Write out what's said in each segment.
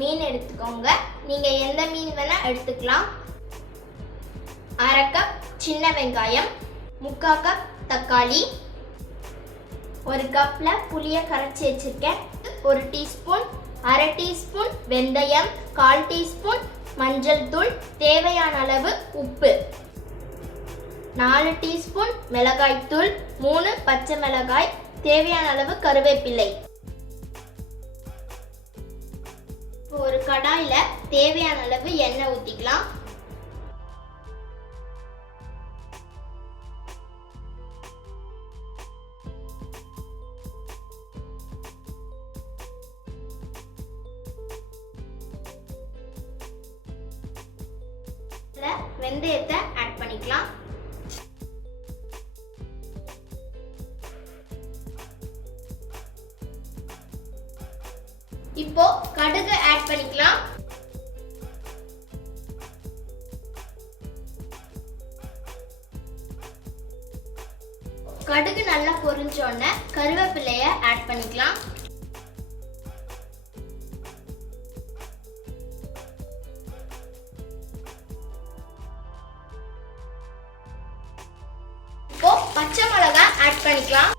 மீன் எடுத்துக்கோங்க. நீங்க எந்த மீன் வேணா எடுத்துக்கலாம். அரை கப் சின்ன வெங்காயம், 3/4 கப் தக்காளி, 1 கப்ல புளியை கரைச்சி வச்சிருக்கேன். 1 டீஸ்பூன், அரை டீஸ்பூன் வெந்தயம், 1/4 டீஸ்பூன் மஞ்சள் தூள், தேவையான அளவு உப்பு, 4 டீஸ்பூன் மிளகாய் தூள், 3 பச்சை மிளகாய், தேவையான அளவு கருவேப்பிலை. ஒரு கடாயில தேவையான அளவு எண்ணெய் ஊத்திக்கலாம். வெந்தயத்தை ஆட் பண்ணிக்கலாம். இப்போ கடுகு ஆட் பண்ணிக்கலாம். கடுகு நல்லா பொரிஞ்ச உடனே கருவேப்பிலைய ஆட் பண்ணிக்கலாம். இப்போ பச்சை மிளகாய் ஆட் பண்ணிக்கலாம்.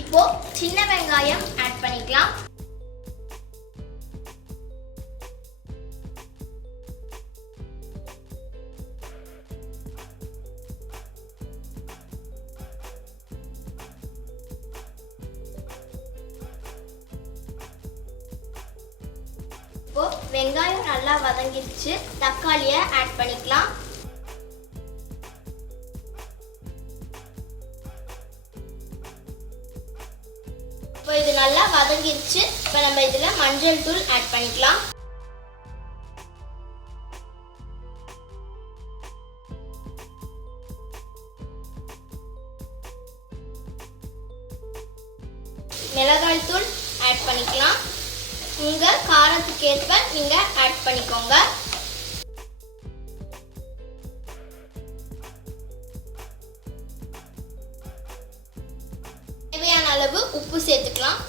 இப்போ சின்ன வெங்காயம் ஆட் பண்ணிக்கலாம். இப்போ வெங்காயம் நல்லா வதங்கிடுச்சு. தக்காளியை ஆட் பண்ணிக்கலாம். இப்போ இது நல்லா வதங்கிடுச்சு. இப்போ நம்ம இதுல மஞ்சள் தூள் ஆட் பண்ணிக்கலாம். மிளகாய் தூள் ஆட் பண்ணிக்கலாம். உங்க காரத்துக்கு ஏற்ப நீங்க ஆட் பண்ணிக்கோங்க. தேவையான அளவு உப்பு சேர்த்துக்கலாம்.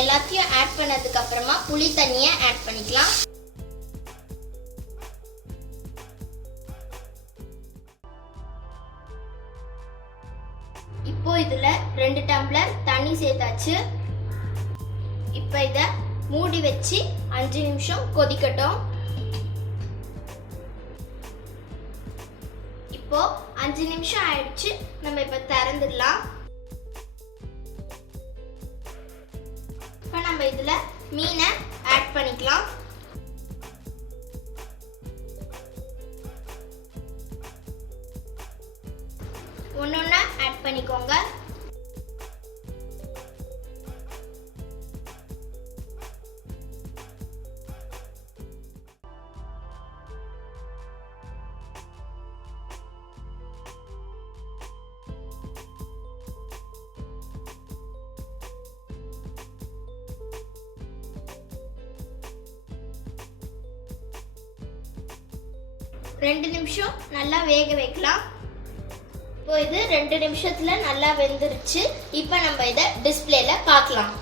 எல்லாத்தையும் ஆட் பண்ணதுக்கு அப்புறமா புளி தண்ணியை ஆட் பண்ணிக்கலாம். இப்போ இதுல 2 டம்ளர் தண்ணி சேர்த்தாச்சு. இப்போ இத மூடி வச்சு 5 நிமிஷம் கொதிக்கட்டும். இப்போ 5 நிமிஷம் ஆயிடுச்சு. நம்ம இப்ப திறந்துடலாம். இப்போ நம்ம இதுல மீனை ஆட் பண்ணிக்கலாம். ஒன்னொன்னா ஆட் பண்ணிக்கோங்க. ரெண்டு நிமிஷம் நல்லா வேக வைக்கலாம். இப்போ இது 2 நிமிஷத்துல நல்லா வெந்துருச்சு. இப்போ நம்ம இதை டிஸ்பிளேல பார்க்கலாம்.